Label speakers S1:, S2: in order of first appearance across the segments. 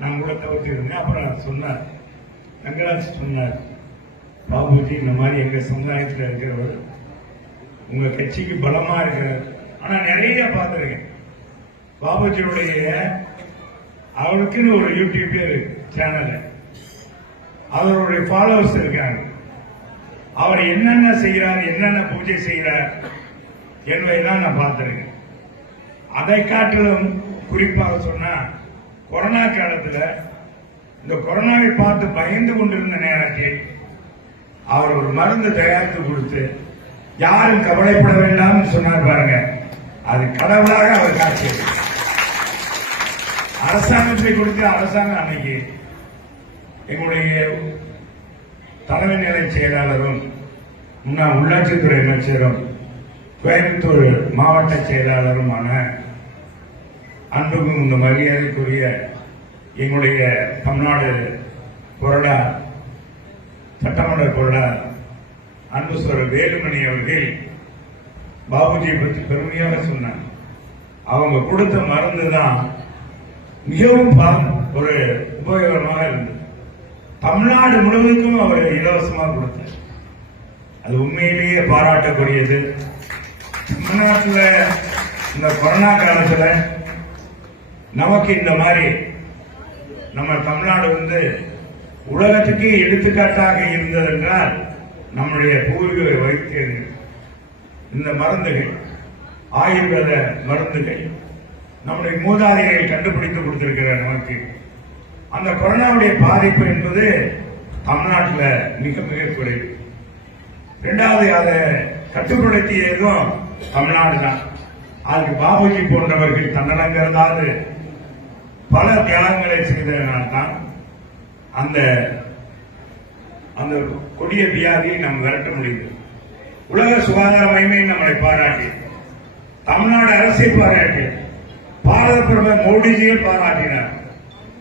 S1: நான் கூட தவிர்த்துருந்தேன் அப்புறம் சொன்னார். ரங்கராஜ் சொன்னார் பாபுஜி இந்த மாதிரி எங்கள் சமுதாயத்தில் இருக்கிறவர் உங்கள் கட்சிக்கு பலமாக இருக்கிறார். ஆனால் நிறைய பார்த்துருக்கேன். பாபுஜியுடைய அவருக்குன்னு ஒரு யூடியூப் சேனல் அவருடைய ஃபாலோவர்ஸ் இருக்காங்க. அவர் என்னென்ன செய்கிறார் என்னென்ன பூஜை செய்கிறார் என்பதைதான் நான் பார்த்துருக்கேன். அதை காட்டிலும் குறிப்பாக சொன்னால் கொரோனா காலத்துல இந்த கொரோனாவை பார்த்து பயந்து கொண்டிருந்த நேரத்தில் அவர் ஒரு மருந்து தயாரித்து கொடுத்து யாரும் கவலைப்பட வேண்டாம்னு சொன்னார் பாருங்க. அது கடவுளாக அவர் காட்சி அரசாங்கத்தை கொடுத்து அரசாங்கம் அன்னைக்கு எங்களுடைய தலைமை நிலை செயலாளரும் முன்னாள் உள்ளாட்சித்துறை அமைச்சரும் கோயம்புத்தூர் மாவட்ட செயலாளருமான அன்புக்கும் இந்த மரியாதைக்குரிய எங்களுடைய தமிழ்நாடு கொறடா சட்டமன்ற கொறடா அன்பு சோர் வேலுமணி அவர்கள் பாபுஜியை பற்றி பெருமையாக சொன்னார். அவங்க கொடுத்த மருந்து தான் மிகவும் ஒரு உபயோகமாக இருந்தது. தமிழ்நாடு முழுவதுக்கும் அவர் இலவசமாக கொடுத்தார். அது உண்மையிலேயே பாராட்டக்கூடியது. தமிழ்நாட்டில் இந்த கொரோனா காலத்தில் நமக்கு இந்த மாதிரி நம்ம தமிழ்நாடு வந்து உலகத்துக்கே எடுத்துக்காட்டாக இருந்ததென்றால் நம்முடைய பூர்வீக வைத்தியர்கள் இந்த மருந்துகள் ஆயுர்வேத மருந்துகள் நம்முடைய மூதாதையர்கள் கண்டுபிடித்து கொடுத்திருக்கிறார் நமக்கு. அந்த கொரோனாவுடைய பாதிப்பு என்பது தமிழ்நாட்டில் மிக மிக குறைவு. இரண்டாவது அதை கட்டுப்படுத்தியதும் தமிழ்நாடு தான். அதுக்கு பாபுஜி போன்றவர்கள் தன்னலங்கிறதாவது பல தியாகங்களை செய்ததனால் தான் அந்த அந்த கொடிய வியாதியை நாம் விரட்ட முடியுது. உலக சுகாதார மையமே நம்மளை பாராட்டி தமிழ்நாடு அரசை பாராட்டி பாரத பிரதமர் மோடிஜியை பாராட்டினார்.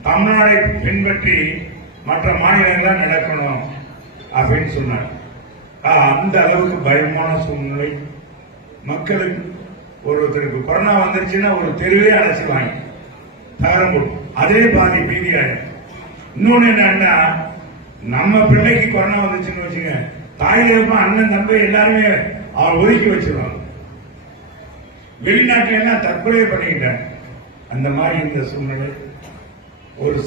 S1: தமிழ்நாடை பின்பற்றி மற்ற மாநிலங்கள் நடக்கணும் அப்படின்னு சொன்னார். அந்த அளவுக்கு பயமான சூழ்நிலை. மக்களுக்கு ஒருத்தருக்கு கொரோனா வந்துருச்சுன்னா ஒரு தெருவே அடைச்சிவாங்க தகரம் அதே பாதி பீதி ஆயிடும். இன்னொன்னு என்னன்னா நம்ம பிள்ளைக்கு கொரோனா வந்துச்சுன்னு வச்சுங்க தாய் தகப்பன் அண்ணன் தம்பி எல்லாருமே அவர் ஒதுக்கி வச்சிருவாங்க. வெளிநாட்டுல எல்லாம் தற்கொலை பண்ணிக்கிட்டாங்க. அந்த மாதிரி இந்த சூழ்நிலை ஒரு